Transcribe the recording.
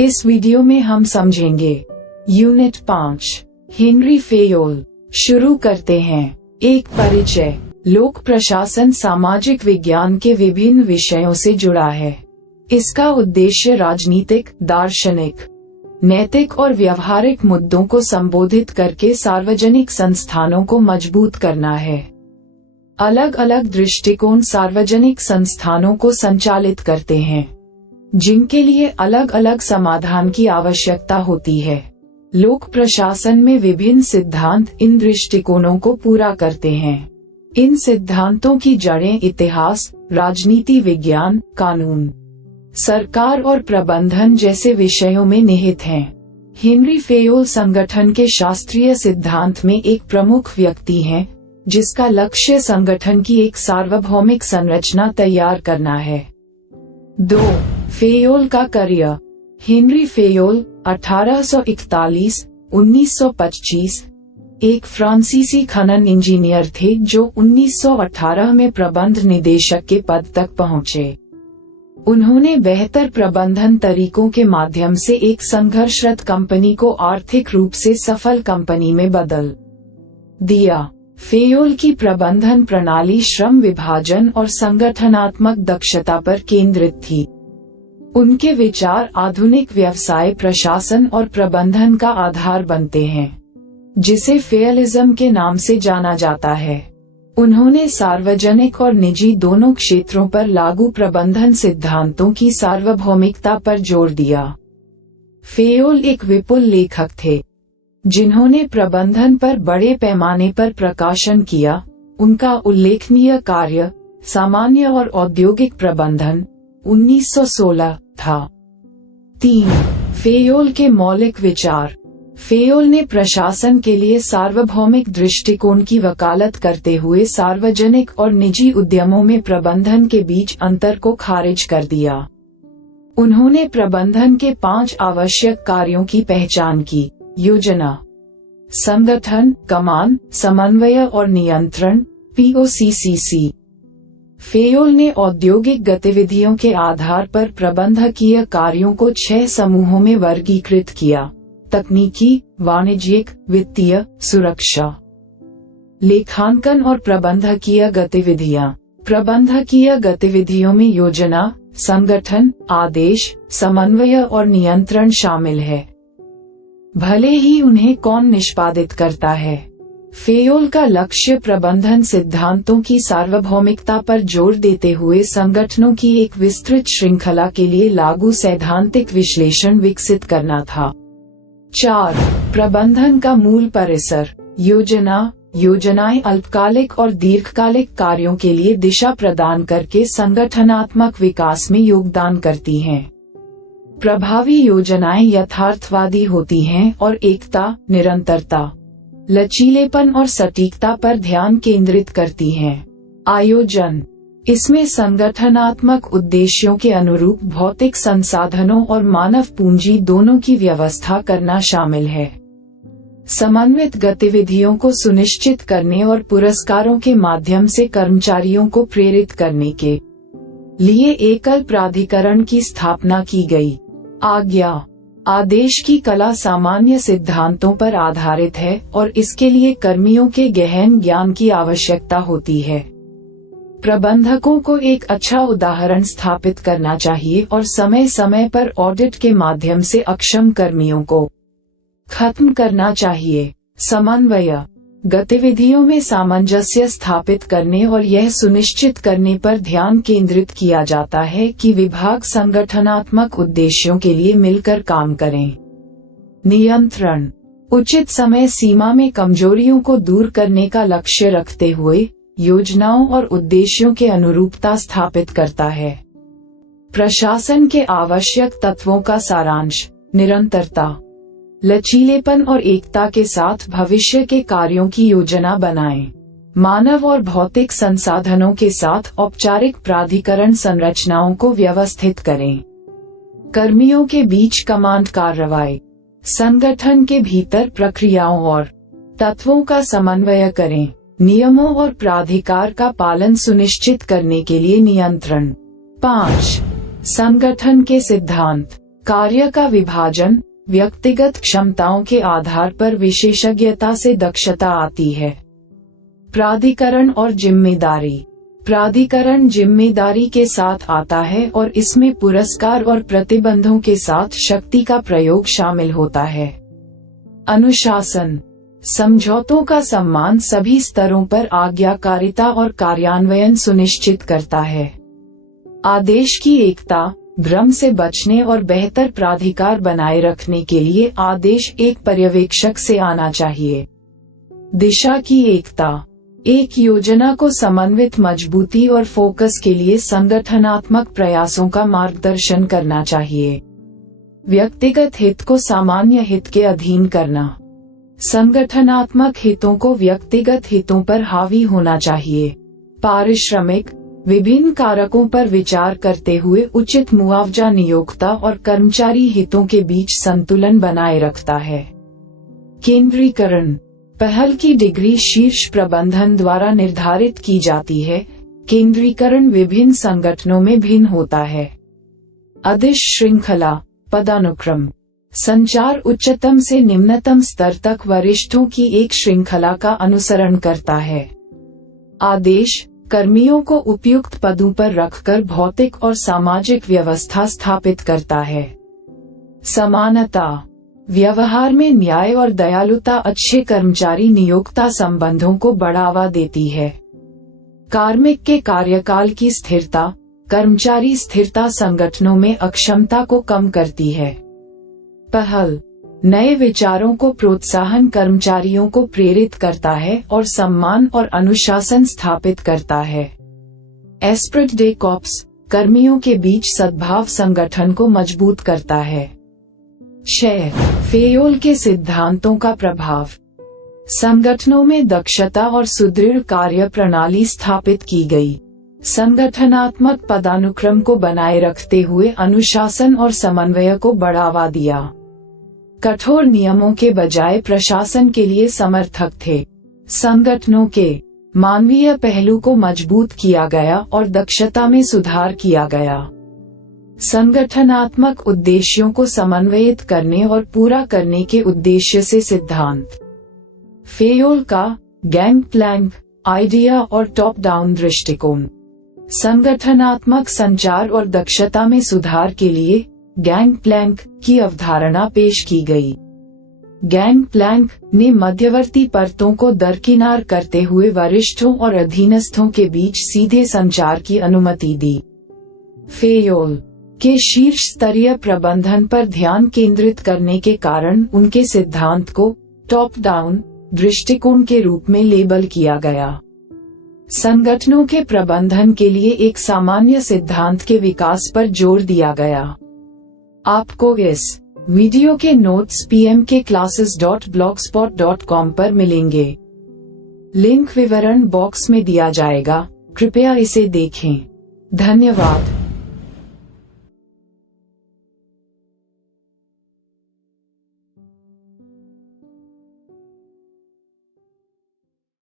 इस वीडियो में हम समझेंगे यूनिट 5 हेनरी फेयोल। शुरू करते हैं। एक परिचय। लोक प्रशासन सामाजिक विज्ञान के विभिन्न विषयों से जुड़ा है। इसका उद्देश्य राजनीतिक, दार्शनिक, नैतिक और व्यवहारिक मुद्दों को संबोधित करके सार्वजनिक संस्थानों को मजबूत करना है। अलग अलग दृष्टिकोण सार्वजनिक संस्थानों को संचालित करते हैं, जिनके लिए अलग अलग समाधान की आवश्यकता होती है। लोक प्रशासन में विभिन्न सिद्धांत इन दृष्टिकोणों को पूरा करते हैं। इन सिद्धांतों की जड़ें इतिहास, राजनीति विज्ञान, कानून, सरकार और प्रबंधन जैसे विषयों में निहित हैं। हेनरी फेयोल संगठन के शास्त्रीय सिद्धांत में एक प्रमुख व्यक्ति हैं, जिसका लक्ष्य संगठन की एक सार्वभौमिक संरचना तैयार करना है। 2. फेयोल का करियर। हेनरी फेयोल 1841-1925 एक फ्रांसीसी खनन इंजीनियर थे जो 1918 में प्रबंध निदेशक के पद तक पहुंचे। उन्होंने बेहतर प्रबंधन तरीकों के माध्यम से एक संघर्षरत कंपनी को आर्थिक रूप से सफल कंपनी में बदल दिया। फेयोल की प्रबंधन प्रणाली श्रम विभाजन और संगठनात्मक दक्षता पर केंद्रित थी। उनके विचार आधुनिक व्यवसाय प्रशासन और प्रबंधन का आधार बनते हैं, जिसे फेयलिज्म के नाम से जाना जाता है। उन्होंने सार्वजनिक और निजी दोनों क्षेत्रों पर लागू प्रबंधन सिद्धांतों की सार्वभौमिकता पर जोर दिया। फेयोल एक विपुल लेखक थे, जिन्होंने प्रबंधन पर बड़े पैमाने पर प्रकाशन किया। उनका उल्लेखनीय कार्य सामान्य और औद्योगिक प्रबंधन 1916 था। 3. फेयोल के मौलिक विचार। फेयोल ने प्रशासन के लिए सार्वभौमिक दृष्टिकोण की वकालत करते हुए सार्वजनिक और निजी उद्यमों में प्रबंधन के बीच अंतर को खारिज कर दिया। उन्होंने प्रबंधन के 5 आवश्यक कार्यों की पहचान की: योजना, संगठन, कमान, समन्वय और नियंत्रण, POCCC। फेयोल ने औद्योगिक गतिविधियों के आधार पर प्रबंधकीय कार्यों को 6 समूहों में वर्गीकृत किया: तकनीकी, वाणिज्यिक, वित्तीय, सुरक्षा, लेखांकन और प्रबंधकीय गतिविधियां। प्रबंधकीय गतिविधियों में योजना, संगठन, आदेश, समन्वय और नियंत्रण शामिल है, भले ही उन्हें कौन निष्पादित करता है। फेयोल का लक्ष्य प्रबंधन सिद्धांतों की सार्वभौमिकता पर जोर देते हुए संगठनों की एक विस्तृत श्रृंखला के लिए लागू सैद्धांतिक विश्लेषण विकसित करना था। 4. प्रबंधन का मूल परिसर। योजनाएं अल्पकालिक और दीर्घकालिक कार्यों के लिए दिशा प्रदान करके संगठनात्मक विकास में योगदान करती हैं। प्रभावी योजनाएं यथार्थवादी होती हैं और एकता, निरंतरता, लचीलेपन और सटीकता पर ध्यान केंद्रित करती हैं। आयोजन। इसमें संगठनात्मक उद्देश्यों के अनुरूप भौतिक संसाधनों और मानव पूंजी दोनों की व्यवस्था करना शामिल है। समन्वित गतिविधियों को सुनिश्चित करने और पुरस्कारों के माध्यम से कर्मचारियों को प्रेरित करने के लिए एकल प्राधिकरण की स्थापना की गई। आज्ञा। आदेश की कला सामान्य सिद्धांतों पर आधारित है और इसके लिए कर्मियों के गहन ज्ञान की आवश्यकता होती है। प्रबंधकों को एक अच्छा उदाहरण स्थापित करना चाहिए और समय समय पर ऑडिट के माध्यम से अक्षम कर्मियों को खत्म करना चाहिए। समन्वय। गतिविधियों में सामंजस्य स्थापित करने और यह सुनिश्चित करने पर ध्यान केंद्रित किया जाता है कि विभाग संगठनात्मक उद्देश्यों के लिए मिलकर काम करें। नियंत्रण। उचित समय सीमा में कमजोरियों को दूर करने का लक्ष्य रखते हुए योजनाओं और उद्देश्यों के अनुरूपता स्थापित करता है। प्रशासन के आवश्यक तत्वों का सारांश। निरंतरता, लचीलेपन और एकता के साथ भविष्य के कार्यों की योजना बनाएं। मानव और भौतिक संसाधनों के साथ औपचारिक प्राधिकरण संरचनाओं को व्यवस्थित करें। कर्मियों के बीच कमांड कार्रवाई। संगठन के भीतर प्रक्रियाओं और तत्वों का समन्वय करें। नियमों और प्राधिकार का पालन सुनिश्चित करने के लिए नियंत्रण। 5. संगठन के सिद्धांत। कार्य का विभाजन, व्यक्तिगत क्षमताओं के आधार पर विशेषज्ञता से दक्षता आती है। प्राधिकरण और जिम्मेदारी। प्राधिकरण जिम्मेदारी के साथ आता है और इसमें पुरस्कार और प्रतिबंधों के साथ शक्ति का प्रयोग शामिल होता है। अनुशासन। समझौतों का सम्मान सभी स्तरों पर आज्ञाकारिता और कार्यान्वयन सुनिश्चित करता है। आदेश की एकता, भ्रम से बचने और बेहतर प्राधिकार बनाए रखने के लिए आदेश एक पर्यवेक्षक से आना चाहिए। दिशा की एकता। एक योजना को समन्वित मजबूती और फोकस के लिए संगठनात्मक प्रयासों का मार्गदर्शन करना चाहिए। व्यक्तिगत हित को सामान्य हित के अधीन करना। संगठनात्मक हितों को व्यक्तिगत हितों पर हावी होना चाहिए। पारिश्रमिक। विभिन्न कारकों पर विचार करते हुए उचित मुआवजा नियोक्ता और कर्मचारी हितों के बीच संतुलन बनाए रखता है। केंद्रीकरण। पहल की डिग्री शीर्ष प्रबंधन द्वारा निर्धारित की जाती है। केंद्रीकरण विभिन्न संगठनों में भिन्न होता है। अदिश श्रृंखला, पदानुक्रम। संचार उच्चतम से निम्नतम स्तर तक वरिष्ठों की एक श्रृंखला का अनुसरण करता है। आदेश कर्मियों को उपयुक्त पदों पर रखकर भौतिक और सामाजिक व्यवस्था स्थापित करता है। समानता। व्यवहार में न्याय और दयालुता अच्छे कर्मचारी नियोक्ता संबंधों को बढ़ावा देती है। कार्मिक के कार्यकाल की स्थिरता। कर्मचारी स्थिरता संगठनों में अक्षमता को कम करती है। पहल। नए विचारों को प्रोत्साहन कर्मचारियों को प्रेरित करता है और सम्मान और अनुशासन स्थापित करता है। Esprit day corps. कर्मियों के बीच सद्भाव संगठन को मजबूत करता है। 6. फेयोल के सिद्धांतों का प्रभाव। संगठनों में दक्षता और सुदृढ़ कार्य प्रणाली स्थापित की गई। संगठनात्मक पदानुक्रम को बनाए रखते हुए अनुशासन और समन्वय को बढ़ावा दिया। कठोर नियमों के बजाय प्रशासन के लिए समर्थक थे। संगठनों के मानवीय पहलू को मजबूत किया गया और दक्षता में सुधार किया गया। संगठनात्मक उद्देश्यों को समन्वयित करने और पूरा करने के उद्देश्य से सिद्धांत। फेयोल का गैंग प्लैंक, आइडिया और टॉप डाउन दृष्टिकोण। संगठनात्मक संचार और दक्षता में सुधार के लिए गैंग प्लैंक की अवधारणा पेश की गई। गैंग प्लैंक ने मध्यवर्ती परतों को दरकिनार करते हुए वरिष्ठों और अधीनस्थों के बीच सीधे संचार की अनुमति दी। फेयोल के शीर्ष स्तरीय प्रबंधन पर ध्यान केंद्रित करने के कारण उनके सिद्धांत को टॉप डाउन दृष्टिकोण के रूप में लेबल किया गया। संगठनों के प्रबंधन के लिए एक सामान्य सिद्धांत के विकास पर जोर दिया गया। आपको इस वीडियो के नोट्स pmkclasses.blogspot.com पर मिलेंगे। लिंक विवरण बॉक्स में दिया जाएगा, कृपया इसे देखें। धन्यवाद।